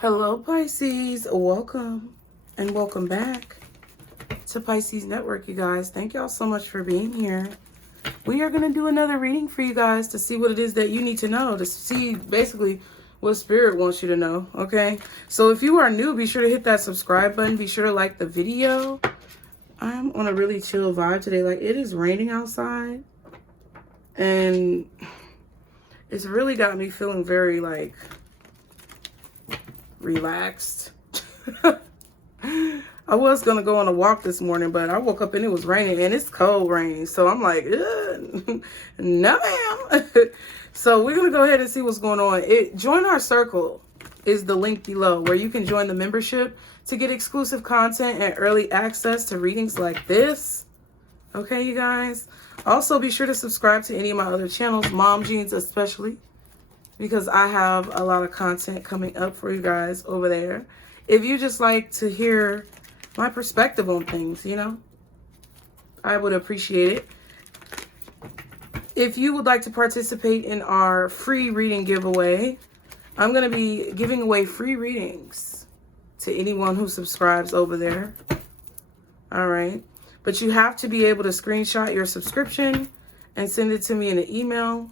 Hello, Pisces. Welcome and welcome back to Pisces Network, you guys. Thank y'all so much for being here. We are going to do another reading for you guys to see what it is that you need to know, to see basically what Spirit wants you to know, okay? So if you are new, be sure to hit that subscribe button. Be sure to like the video. I'm on a really chill vibe today. Like, it is raining outside, and it's really got me feeling very, like, relaxed. I was gonna go on a walk this morning, but I woke up and it was raining, and it's cold rain, so I'm like, no ma'am. So we're gonna go ahead and see what's going on. Join our circle is the link below, where you can join the membership to get exclusive content and early access to readings like this. Okay, you guys. Also, be sure to subscribe to any of my other channels, Mom Jeans especially, because I have a lot of content coming up for you guys over there. If you just like to hear my perspective on things, you know, I would appreciate it. If you would like to participate in our free reading giveaway, I'm going to be giving away free readings to anyone who subscribes over there. All right. But you have to be able to screenshot your subscription and send it to me in an email.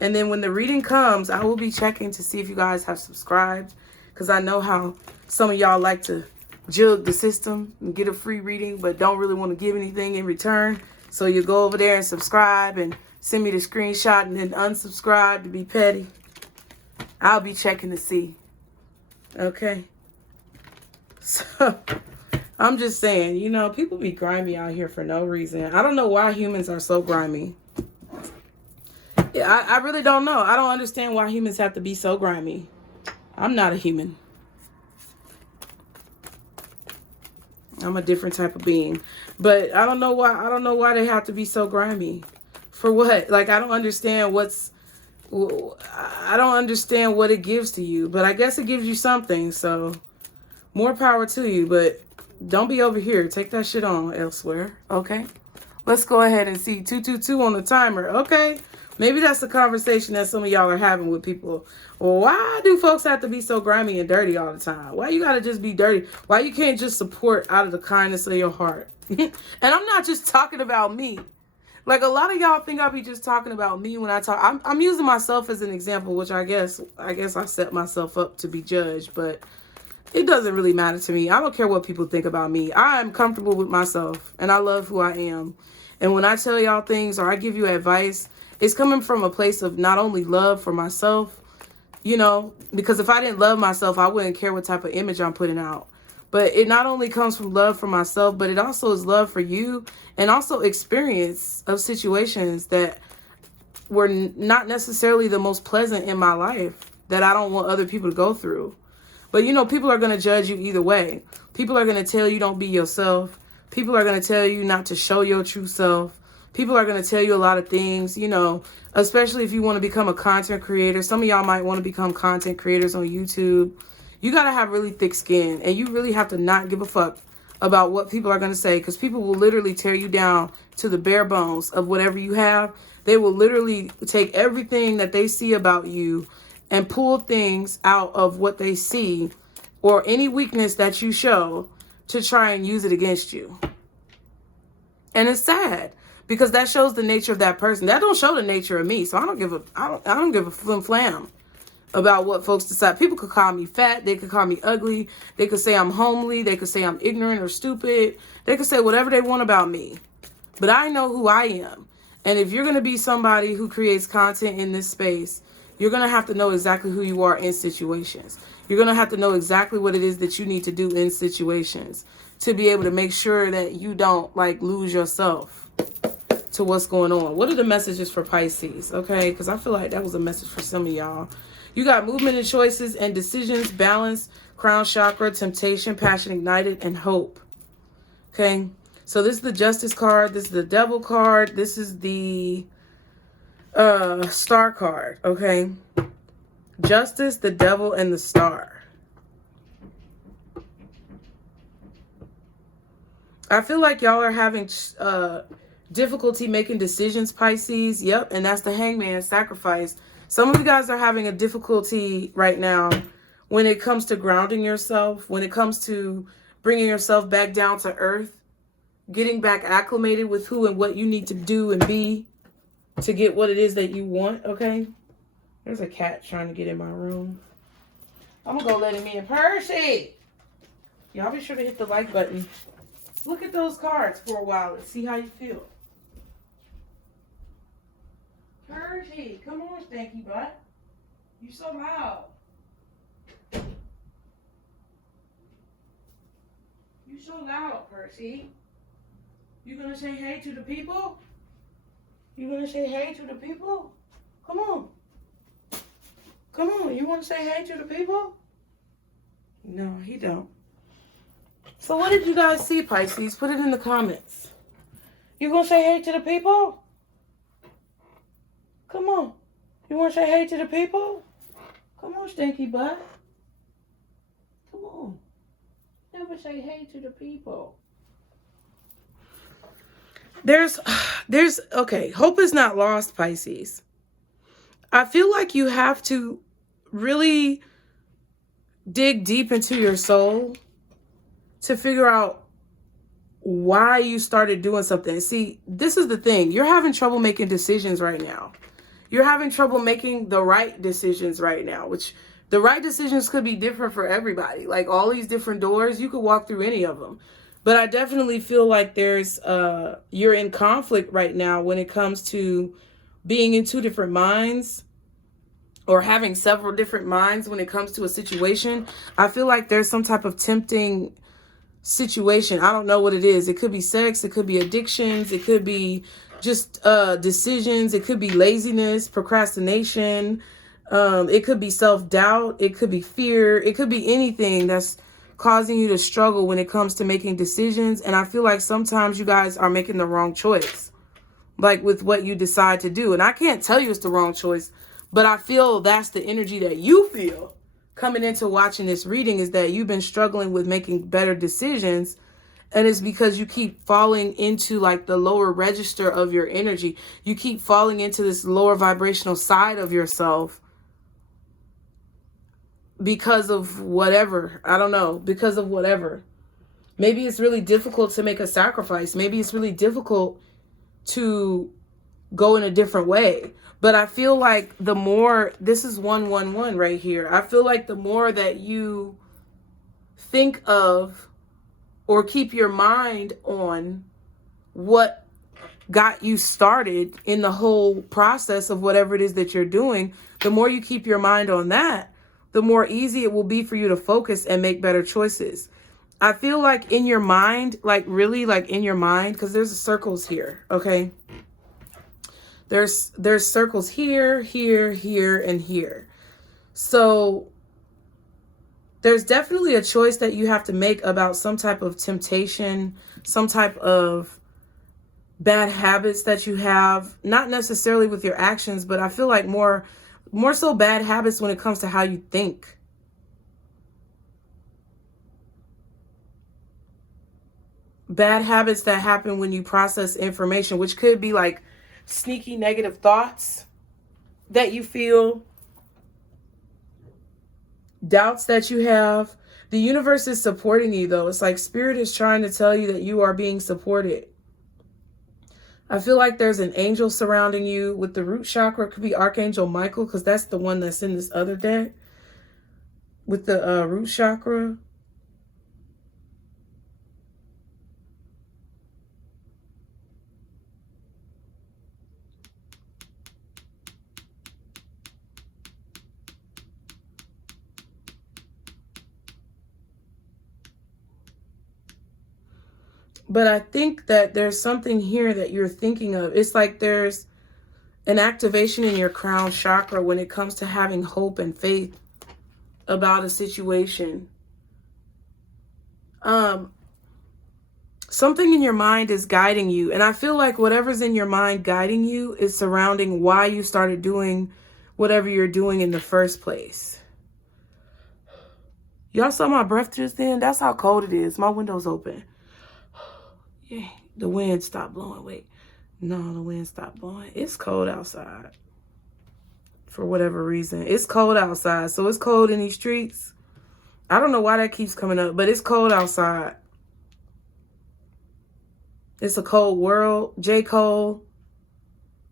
And then when the reading comes, I will be checking to see if you guys have subscribed, because I know how some of y'all like to jug the system and get a free reading but don't really want to give anything in return. So you go over there and subscribe and send me the screenshot and then unsubscribe to be petty. I'll be checking to see. Okay. So I'm just saying, you know, people be grimy out here for no reason. I don't know why humans are so grimy. Yeah, I really don't know. I don't understand why humans have to be so grimy. I'm not a human. I'm a different type of being. But I don't know why they have to be so grimy. For what? Like, I don't understand what it gives to you. But I guess it gives you something. So more power to you. But don't be over here. Take that shit on elsewhere. Okay? Let's go ahead and see 222 on the timer. Okay? Maybe that's the conversation that some of y'all are having with people. Well, why do folks have to be so grimy and dirty all the time? Why you got to just be dirty? Why you can't just support out of the kindness of your heart? And I'm not just talking about me. Like, a lot of y'all think I'll be just talking about me when I talk. I'm using myself as an example, which I guess I set myself up to be judged, but it doesn't really matter to me. I don't care what people think about me. I'm comfortable with myself, and I love who I am. And when I tell y'all things or I give you advice, it's coming from a place of not only love for myself, you know, because if I didn't love myself, I wouldn't care what type of image I'm putting out. But it not only comes from love for myself, but it also is love for you, and also experience of situations that were not necessarily the most pleasant in my life that I don't want other people to go through. But, you know, people are going to judge you either way. People are going to tell you don't be yourself. People are going to tell you not to show your true self. People are going to tell you a lot of things, you know, especially if you want to become a content creator. Some of y'all might want to become content creators on YouTube. You got to have really thick skin, and you really have to not give a fuck about what people are going to say, because people will literally tear you down to the bare bones of whatever you have. They will literally take everything that they see about you and pull things out of what they see or any weakness that you show to try and use it against you. And it's sad, because that shows the nature of that person. That don't show the nature of me. So I don't give a flim flam about what folks decide. People could call me fat. They could call me ugly. They could say I'm homely. They could say I'm ignorant or stupid. They could say whatever they want about me. But I know who I am. And if you're going to be somebody who creates content in this space, you're going to have to know exactly who you are in situations. You're going to have to know exactly what it is that you need to do in situations to be able to make sure that you don't, like, lose yourself to what's going on. What are the messages for Pisces? Okay, because I feel like that was a message for some of y'all. You got movement and choices and decisions, balance, crown chakra, temptation, passion ignited, and hope. Okay, so this is the Justice card. This is the Devil card. This is the Star card. Okay, Justice, the Devil, and the Star. I feel like y'all are having difficulty making decisions, Pisces. Yep, and that's the Hangman, sacrifice. Some of you guys are having a difficulty right now when it comes to grounding yourself, when it comes to bringing yourself back down to earth, getting back acclimated with who and what you need to do and be to get what it is that you want, okay? There's a cat trying to get in my room. I'm going to go let him in. Percy! Y'all be sure to hit the like button. Look at those cards for a while and see how you feel. Percy, come on, stanky butt. You're so loud. You're so loud, Percy. You gonna say hey to the people? You gonna say hey to the people? Come on. Come on, you wanna say hey to the people? No, he don't. So what did you guys see, Pisces? Put it in the comments. You gonna say hey to the people? Come on. You wanna say hey to the people? Come on, stinky butt. Come on. Never say hey to the people. Okay, hope is not lost, Pisces. I feel like you have to really dig deep into your soul to figure out why you started doing something. See, this is the thing. You're having trouble making decisions right now. You're having trouble making the right decisions right now, which the right decisions could be different for everybody. Like all these different doors, you could walk through any of them. But I definitely feel like you're in conflict right now when it comes to being in two different minds or having several different minds when it comes to a situation. I feel like there's some type of tempting situation. I don't know what it is. It could be sex. It could be addictions. It could be just decisions. It could be laziness, procrastination. It could be self-doubt. It could be fear. It could be anything that's causing you to struggle when it comes to making decisions. And I feel like sometimes you guys are making the wrong choice, like with what you decide to do. And I can't tell you it's the wrong choice, but I feel that's the energy that you feel coming into watching this reading, is that you've been struggling with making better decisions. And it's because you keep falling into like the lower register of your energy. You keep falling into this lower vibrational side of yourself because of whatever. I don't know, because of whatever. Maybe it's really difficult to make a sacrifice. Maybe it's really difficult to go in a different way. But I feel like the more, this is 111 right here. I feel like the more that you think of or keep your mind on what got you started in the whole process of whatever it is that you're doing, the more you keep your mind on that, the more easy it will be for you to focus and make better choices. I feel like in your mind, like really like in your mind, because there's circles here, okay? There's circles here, here, here, and here. So there's definitely a choice that you have to make about some type of temptation, some type of bad habits that you have, not necessarily with your actions, but I feel like more so bad habits when it comes to how you think. Bad habits that happen when you process information, which could be like sneaky negative thoughts that you feel, doubts that you have. The universe is supporting you though. It's like spirit is trying to tell you that you are being supported. I feel like there's an angel surrounding you with the root chakra. It could be Archangel Michael, because that's the one that's in this other deck with the root chakra. But I think that there's something here that you're thinking of. It's like there's an activation in your crown chakra when it comes to having hope and faith about a situation. Something in your mind is guiding you. And I feel like whatever's in your mind guiding you is surrounding why you started doing whatever you're doing in the first place. Y'all saw my breath just then? That's how cold it is. My window's open. Yeah, the wind stopped blowing. Wait, no, the wind stopped blowing. It's cold outside for whatever reason. It's cold outside, so it's cold in these streets. I don't know why that keeps coming up, but it's cold outside. It's a cold world. J. Cole.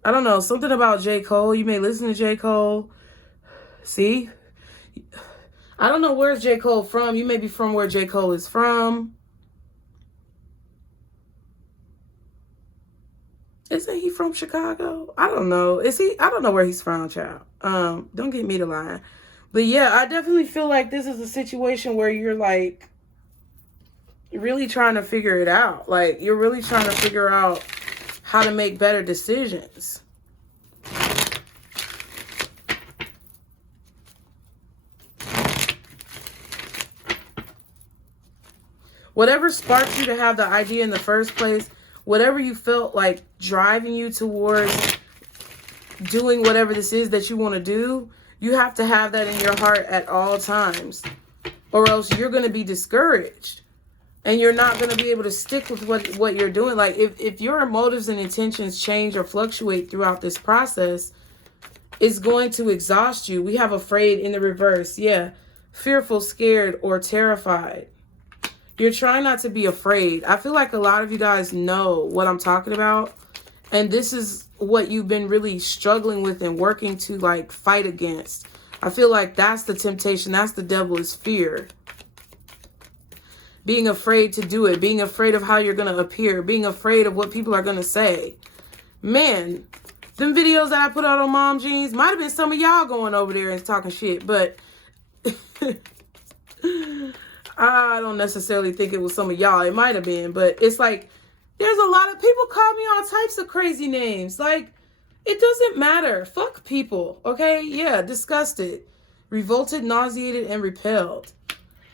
I don't know. Something about J. Cole. You may listen to J. Cole. See? I don't know where's J. Cole from. You may be from where J. Cole is from. Isn't he from Chicago? I don't know. Is he? I don't know where he's from, child. Don't get me to lie. But yeah, I definitely feel like this is a situation where you're like really trying to figure it out. Like you're really trying to figure out how to make better decisions. Whatever sparked you to have the idea in the first place, whatever you felt like driving you towards doing whatever this is that you want to do, you have to have that in your heart at all times, or else you're going to be discouraged and you're not going to be able to stick with what you're doing. Like if your motives and intentions change or fluctuate throughout this process, it's going to exhaust you. We have afraid in the reverse. Yeah. Fearful, scared, or terrified. You're trying not to be afraid. I feel like a lot of you guys know what I'm talking about. And this is what you've been really struggling with and working to like fight against. I feel like that's the temptation. That's the devil, is fear. Being afraid to do it. Being afraid of how you're going to appear. Being afraid of what people are going to say. Man, them videos that I put out on Mom Jeans might have been some of y'all going over there and talking shit. But I don't necessarily think it was some of y'all. It might have been. But it's like, there's a lot of people call me all types of crazy names. Like, it doesn't matter. Fuck people. Okay? Yeah, disgusted, revolted, nauseated, and repelled.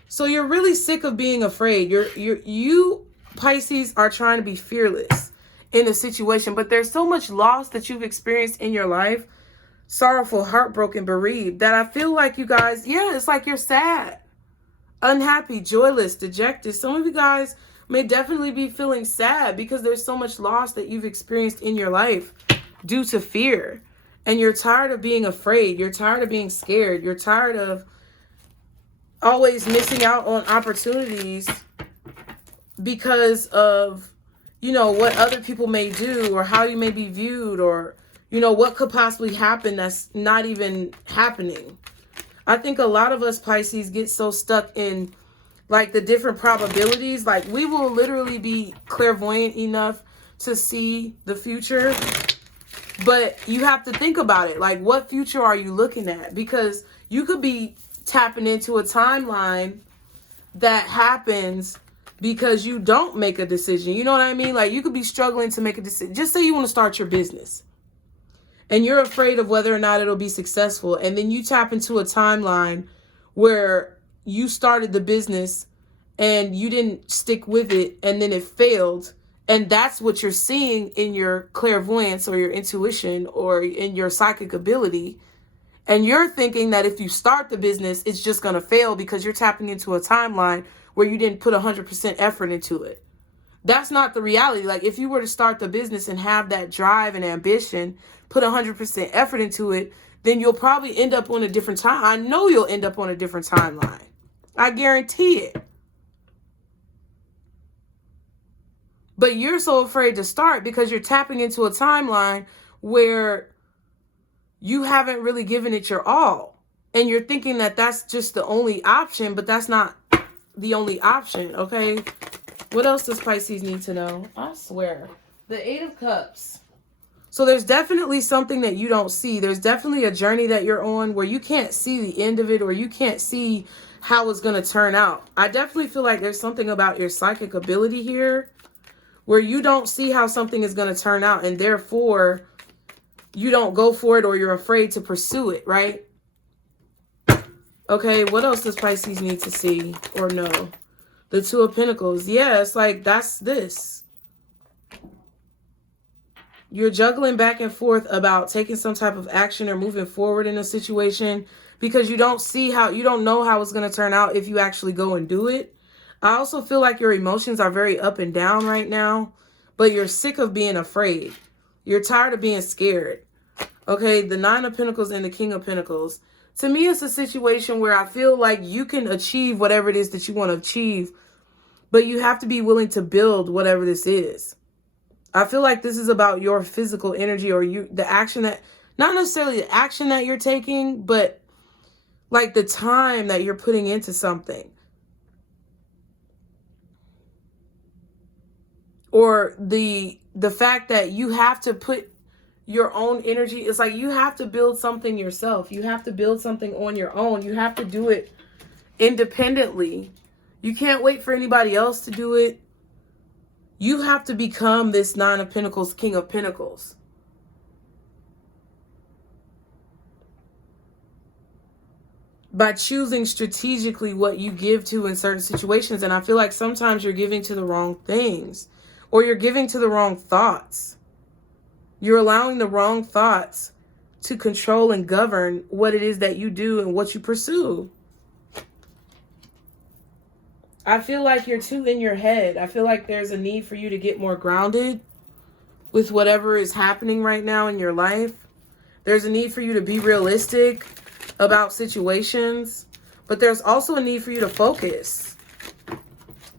So you're really sick of being afraid. You Pisces are trying to be fearless in a situation, but there's so much loss that you've experienced in your life, sorrowful, heartbroken, bereaved, that I feel like you guys, yeah, it's like you're sad, unhappy, joyless, dejected. Some of you guys may definitely be feeling sad because there's so much loss that you've experienced in your life due to fear. And you're tired of being afraid. You're tired of being scared. You're tired of always missing out on opportunities because of, you know, what other people may do or how you may be viewed, or, you know, what could possibly happen that's not even happening. I think a lot of us Pisces get so stuck in like the different probabilities. Like we will literally be clairvoyant enough to see the future, but you have to think about it. Like, what future are you looking at? Because you could be tapping into a timeline that happens because you don't make a decision. You know what I mean? Like you could be struggling to make a decision. Just say you want to start your business and you're afraid of whether or not it'll be successful. And then you tap into a timeline where you started the business and you didn't stick with it and then it failed. And that's what you're seeing in your clairvoyance or your intuition or in your psychic ability. And you're thinking that if you start the business, it's just going to fail because you're tapping into a timeline where you didn't put 100% effort into it. That's not the reality. Like if you were to start the business and have that drive and ambition, put 100% effort into it, then you'll probably end up on a different time. I know you'll end up on a different timeline. I guarantee it. But you're so afraid to start because you're tapping into a timeline where you haven't really given it your all. And you're thinking that that's just the only option, but that's not the only option, okay? What else does Pisces need to know? I swear. The Eight of Cups. So there's definitely something that you don't see. There's definitely a journey that you're on where you can't see the end of it, or you can't see how it's going to turn out. I definitely feel like there's something about your psychic ability here where you don't see how something is going to turn out, and therefore you don't go for it, or you're afraid to pursue it, right? Okay, what else does Pisces need to see or know? The Two of Pentacles. Yeah, it's like that's this. You're juggling back and forth about taking some type of action or moving forward in a situation because you don't see how, you don't know how it's going to turn out if you actually go and do it. I also feel like your emotions are very up and down right now, but you're sick of being afraid. You're tired of being scared. Okay, the Nine of Pentacles and the King of Pentacles. To me, it's a situation where I feel like you can achieve whatever it is that you want to achieve, but you have to be willing to build whatever this is. I feel like this is about your physical energy, or the action that, not necessarily the action that you're taking, but like the time that you're putting into something. Or the fact that you have to put your own energy. It's like you have to build something yourself. You have to build something on your own. You have to do it independently. You can't wait for anybody else to do it. You have to become this Nine of Pentacles, King of Pentacles. By choosing strategically what you give to in certain situations. And I feel like sometimes you're giving to the wrong things, or you're giving to the wrong thoughts. You're allowing the wrong thoughts to control and govern what it is that you do and what you pursue. I feel like you're too in your head. I feel like there's a need for you to get more grounded with whatever is happening right now in your life. There's a need for you to be realistic about situations, but there's also a need for you to focus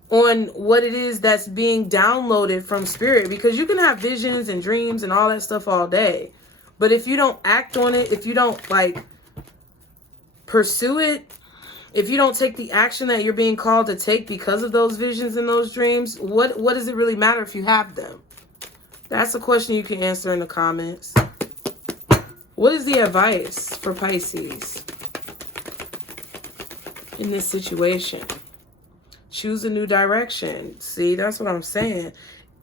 on what it is that's being downloaded from spirit, because you can have visions and dreams and all that stuff all day, but if you don't act on it, if you don't like pursue it, if you don't take the action that you're being called to take because of those visions and those dreams, what does it really matter if you have them? That's a question you can answer in the comments. What is the advice for Pisces in this situation? Choose a new direction. See, that's what I'm saying.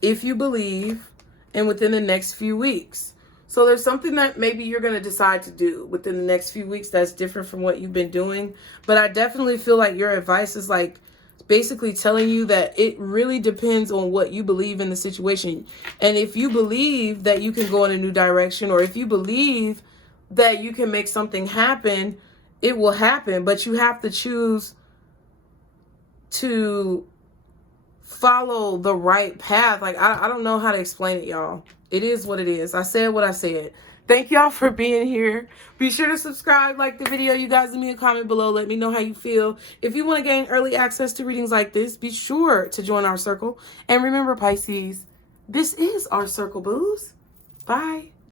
If you believe, and within the next few weeks. So there's something that maybe you're going to decide to do within the next few weeks that's different from what you've been doing. But I definitely feel like your advice is like basically telling you that it really depends on what you believe in the situation. And if you believe that you can go in a new direction, or if you believe that you can make something happen, it will happen. But you have to choose to follow the right path. Like, I don't know how to explain it, y'all. It is what it is. I said what I said. Thank y'all for being here. Be sure to subscribe, like the video. You guys leave me a comment below. Let me know how you feel. If you want to gain early access to readings like this, be sure to join our circle. And remember, Pisces, this is our circle, booze. Bye.